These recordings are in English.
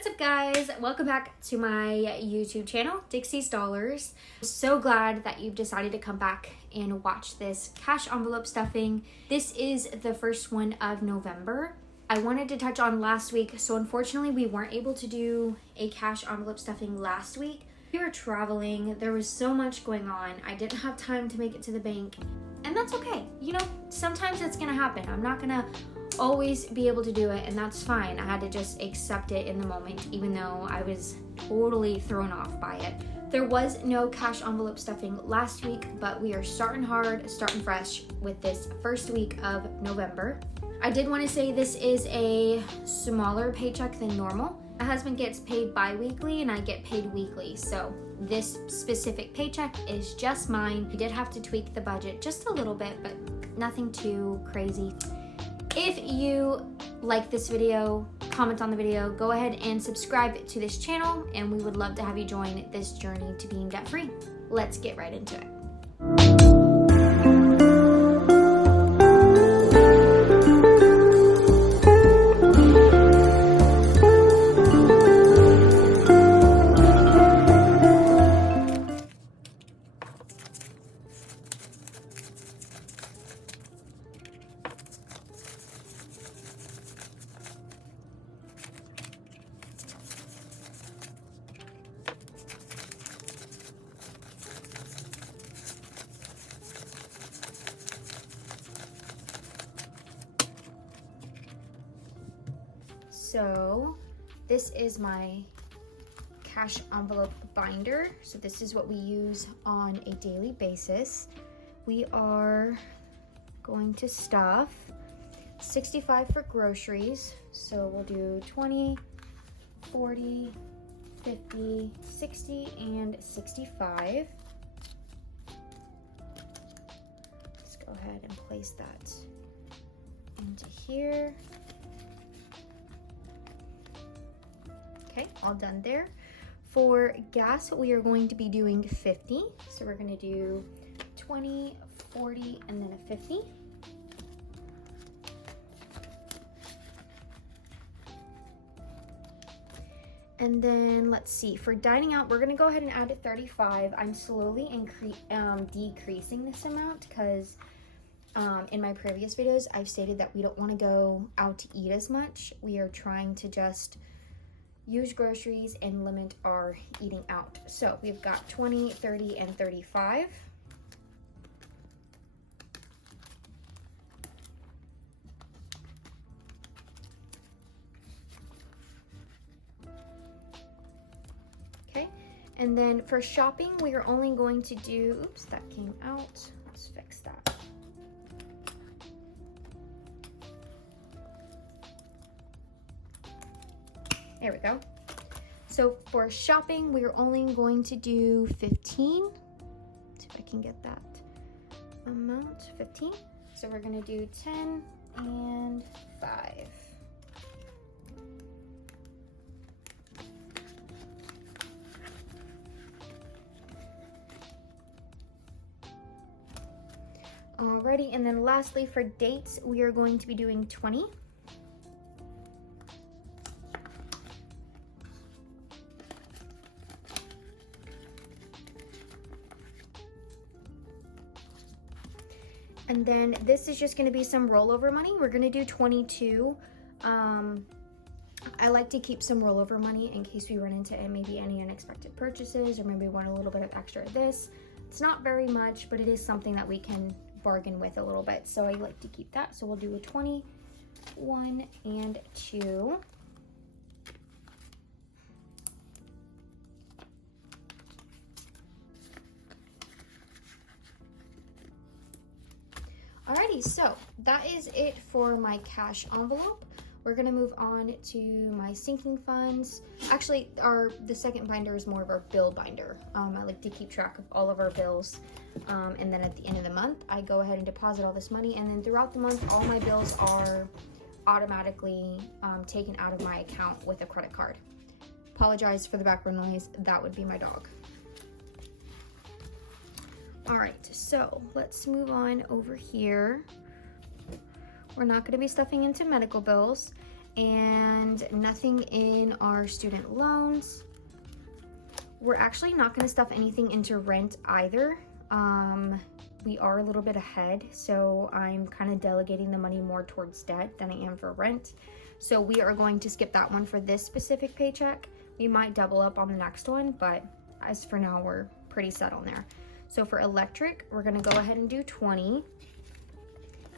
What's up, guys? Welcome back to my YouTube channel, Dixie's Dollars. So glad that you've decided to come back and watch this cash envelope stuffing. This is the first one of November. I wanted to touch on last week, so unfortunately we weren't able to do a cash envelope stuffing last week. We were traveling, there was so much going on, I didn't have time to make it to the bank, and that's okay. You know, sometimes it's gonna happen. I'm not gonna always be able to do it, and that's fine. I had to just accept it in the moment, even though I was totally thrown off by it. There was no cash envelope stuffing last week, but we are starting hard, starting fresh with this first week of November. I did want to say this is a smaller paycheck than normal. My husband gets paid bi-weekly and I get paid weekly, so this specific paycheck is just mine. We did have to tweak the budget just a little bit, but nothing too crazy. If you like this video, comment on the video, go ahead and subscribe to this channel, and we would love to have you join this journey to being debt-free. Let's get right into it. So this is my cash envelope binder. So this is what we use on a daily basis. We are going to stuff 65 for groceries. So we'll do 20, 40, 50, 60, and 65. Let's go ahead and place that into here. Okay, all done there. For gas, we are going to be doing 50. So we're gonna do 20, 40, and then a 50. And then let's see, for dining out, we're gonna go ahead and add 35. I'm slowly decreasing this amount because in my previous videos, I've stated that we don't wanna go out to eat as much. We are trying to just use groceries and limit our eating out. So we've got 20, 30, and 35. Okay, and then for shopping, we are only going to do, oops, that came out. Let's fix that. There we go. So for shopping, we're only going to do 15. Let's see if I can get that amount, 15. So we're gonna do 10 and 5. Alrighty, and then lastly for dates, we are going to be doing 20. And then this is just gonna be some rollover money. We're gonna do 22. I like to keep some rollover money in case we run into maybe any unexpected purchases, or maybe want a little bit of extra of this. It's not very much, but it is something that we can bargain with a little bit. So I like to keep that. So we'll do a 20, 1, and 2. Alrighty, so that is it for my cash envelope. We're gonna move on to my sinking funds. Actually, the second binder is more of our bill binder. I like to keep track of all of our bills. And then at the end of the month, I go ahead and deposit all this money. And then throughout the month, all my bills are automatically taken out of my account with a credit card. Apologize for the background noise. That would be my dog. All right, so let's move on over here. We're not going to be stuffing into medical bills. and nothing in our student loans. We're actually not going to stuff anything into rent either. We are a little bit ahead, so I'm kind of delegating the money more towards debt than I am for rent. So we are going to skip that one for this specific paycheck. We might double up on the next one, but as for now, we're pretty set on there. So for electric, we're going to go ahead and do 20.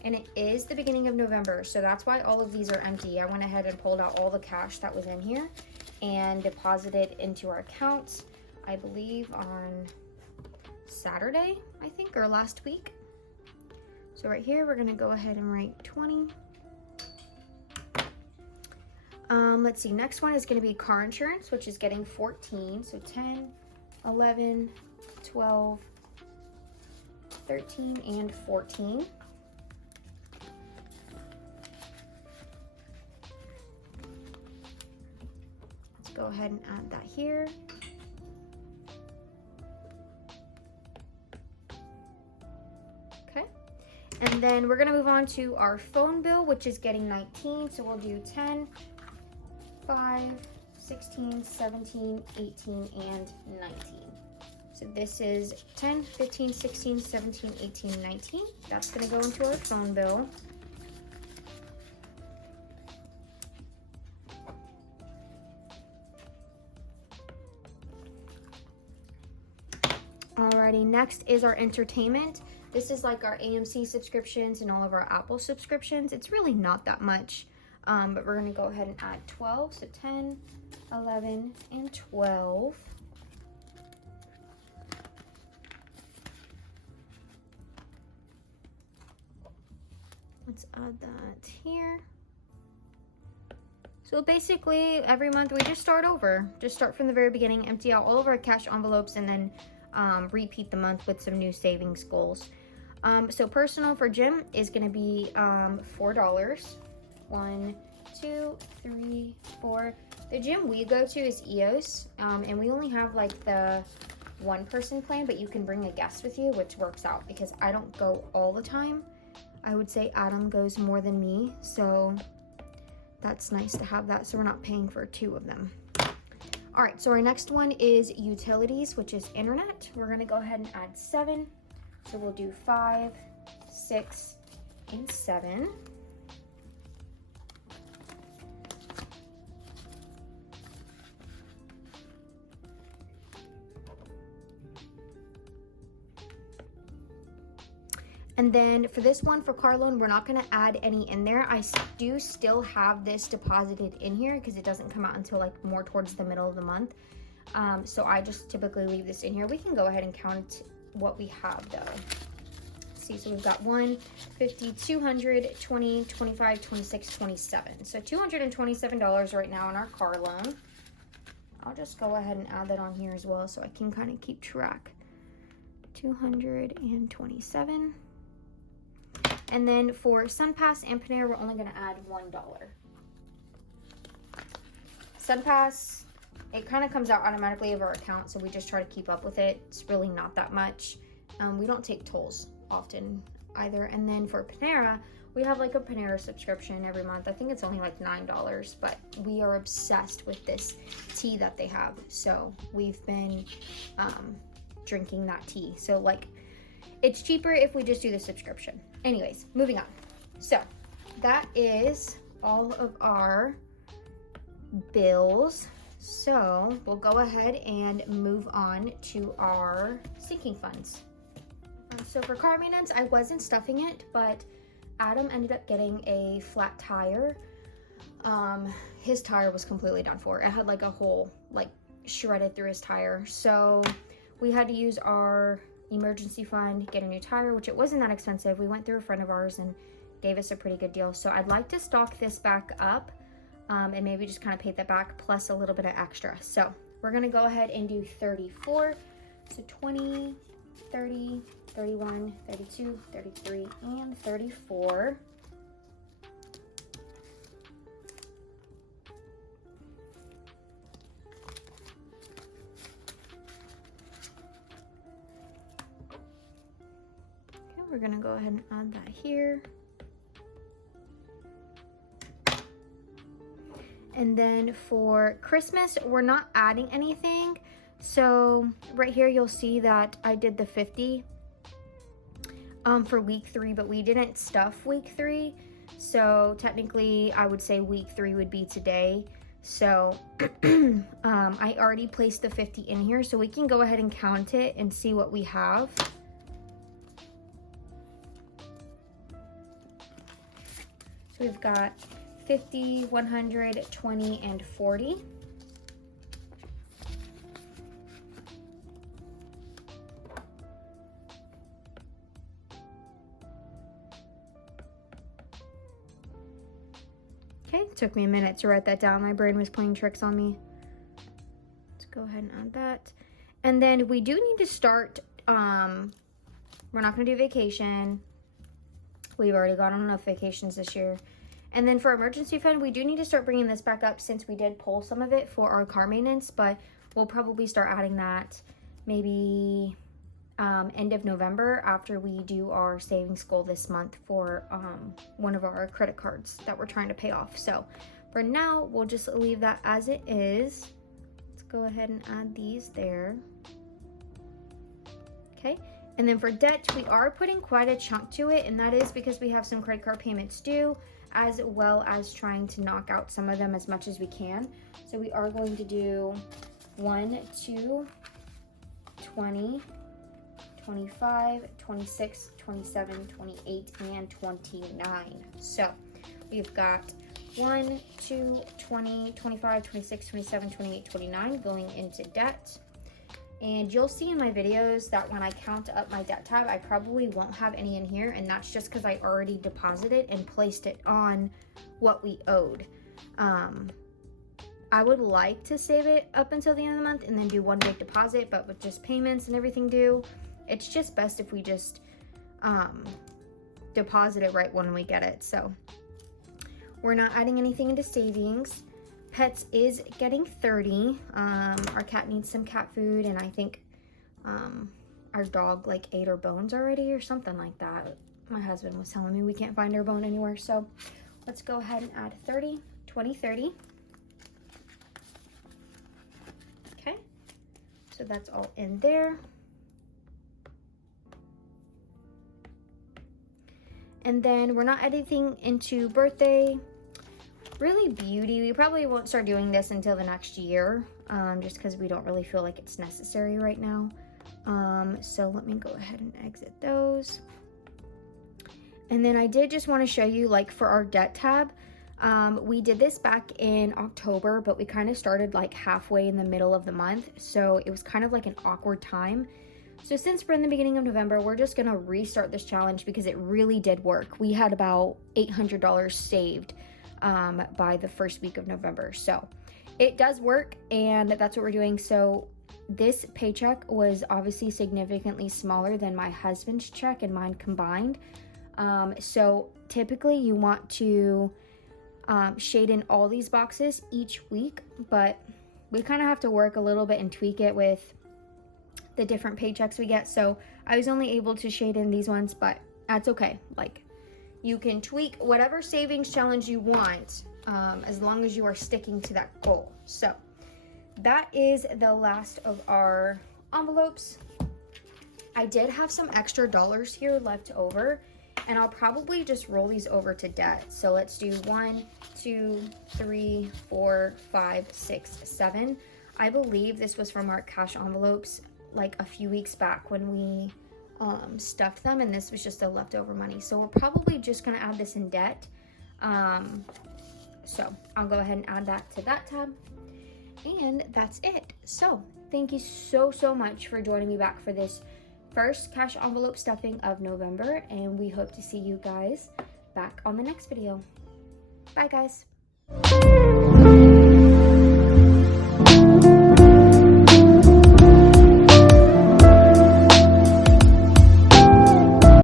And it is the beginning of November, so that's why all of these are empty. I went ahead and pulled out all the cash that was in here and deposited into our accounts, I believe on Saturday, I think, or last week. So right here, we're gonna go ahead and write 20. Let's see, next one is gonna be car insurance, which is getting 14. So 10, 11, 12, 13, and 14. Let's go ahead and add that here. And then we're gonna move on to our phone bill, which is getting 19. So we'll do 10, 5, 16, 17, 18, and 19. So this is 10, 15, 16, 17, 18, 19. That's gonna go into our phone bill. Alrighty, next is our entertainment. This is like our AMC subscriptions and all of our Apple subscriptions. It's really not that much, but we're gonna go ahead and add 12. So 10, 11, and 12. Let's add that here. So basically every month we just start over. Just start from the very beginning, empty out all of our cash envelopes, and then repeat the month with some new savings goals. So personal for gym is going to be $4. 1, 2, 3, 4. The gym we go to is EOS, and we only have like the one-person plan, but you can bring a guest with you, which works out because I don't go all the time. I would say Adam goes more than me, so that's nice to have that, so we're not paying for two of them. All right, so our next one is utilities, which is internet. We're going to go ahead and add 7. So we'll do 5, 6, and 7. And then for this one, for car loan, we're not going to add any in there. I do still have this deposited in here because it doesn't come out until like more towards the middle of the month. So I just typically leave this in here. We can go ahead and count what we have though. Let's see, so we've got 1, 50, 200, 20, 25, 26, 27. So $227 right now on our car loan. I'll just go ahead and add that on here as well so I can kind of keep track. 227. And then for SunPass and Panera, we're only gonna add $1. SunPass, it kind of comes out automatically of our account, so we just try to keep up with it. It's really not that much. We don't take tolls often either. And then for Panera, we have like a Panera subscription every month. I think it's only like $9, but we are obsessed with this tea that they have. So we've been drinking that tea. So like, it's cheaper if we just do the subscription. Anyways, moving on. So that is all of our bills. So we'll go ahead and move on to our sinking funds. So for car maintenance, I wasn't stuffing it, but Adam ended up getting a flat tire. His tire was completely done for. It had like a hole like shredded through his tire. So we had to use our emergency fund, get a new tire, which it wasn't that expensive. We went through a friend of ours and gave us a pretty good deal. So I'd like to stock this back up. And maybe just kind of pay that back plus a little bit of extra. So we're gonna go ahead and do 34. So 20, 30, 31, 32, 33, and 34. Okay, we're gonna go ahead and add that here. And then for Christmas, we're not adding anything. So right here, you'll see that I did the 50 for week 3, but we didn't stuff week 3. So technically, I would say week 3 would be today. So I already placed the 50 in here, so we can go ahead and count it and see what we have. So we've got 50, 100, 20, and 40. Okay, took me a minute to write that down. My brain was playing tricks on me. Let's go ahead and add that. And then we do need to start, we're not gonna do vacation. We've already gone on enough vacations this year. And then for emergency fund, we do need to start bringing this back up since we did pull some of it for our car maintenance, but we'll probably start adding that maybe end of November after we do our savings goal this month for one of our credit cards that we're trying to pay off. So for now, we'll just leave that as it is. Let's go ahead and add these there. Okay, and then for debt, we are putting quite a chunk to it, and that is because we have some credit card payments due, as well as trying to knock out some of them as much as we can. So we are going to do 1, 2, 20, 25, 26, 27, 28, and 29. So we've got 1, 2, 20, 25, 26, 27, 28, 29 going into debt. And you'll see in my videos that when I count up my debt tab, I probably won't have any in here, and that's just because I already deposited and placed it on what we owed. I would like to save it up until the end of the month and then do one big deposit, but with just payments and everything due, it's just best if we just deposit it right when we get it. So we're not adding anything into savings. Pets is getting 30. Our cat needs some cat food, and I think our dog like ate her bones already or something like that. My husband was telling me we can't find her bone anywhere. So let's go ahead and add 30, 20, 30. Okay, so that's all in there. And then we're not editing into birthday. Really beauty, we probably won't start doing this until the next year, just because we don't really feel like it's necessary right now. So let me go ahead and exit those. And then I did just want to show you, like for our debt tab, we did this back in October, but we kind of started like halfway in the middle of the month. So it was kind of like an awkward time. So since we're in the beginning of November, we're just gonna restart this challenge because it really did work. We had about $800 saved by the first week of November. So it does work, and that's what we're doing. So this paycheck was obviously significantly smaller than my husband's check and mine combined. So typically you want to shade in all these boxes each week, but we kind of have to work a little bit and tweak it with the different paychecks we get. So I was only able to shade in these ones, but that's okay. Like, you can tweak whatever savings challenge you want, as long as you are sticking to that goal. So that is the last of our envelopes. I did have some extra dollars here left over, and I'll probably just roll these over to debt. So let's do 1, 2, 3, 4, 5, 6, 7. I believe this was from our cash envelopes like a few weeks back when we stuffed them, and this was just the leftover money. So we're probably just gonna add this in debt. So I'll go ahead and add that to that tab, and that's it. So thank you so much for joining me back for this first cash envelope stuffing of November, and we hope to see you guys back on the next video. Bye guys.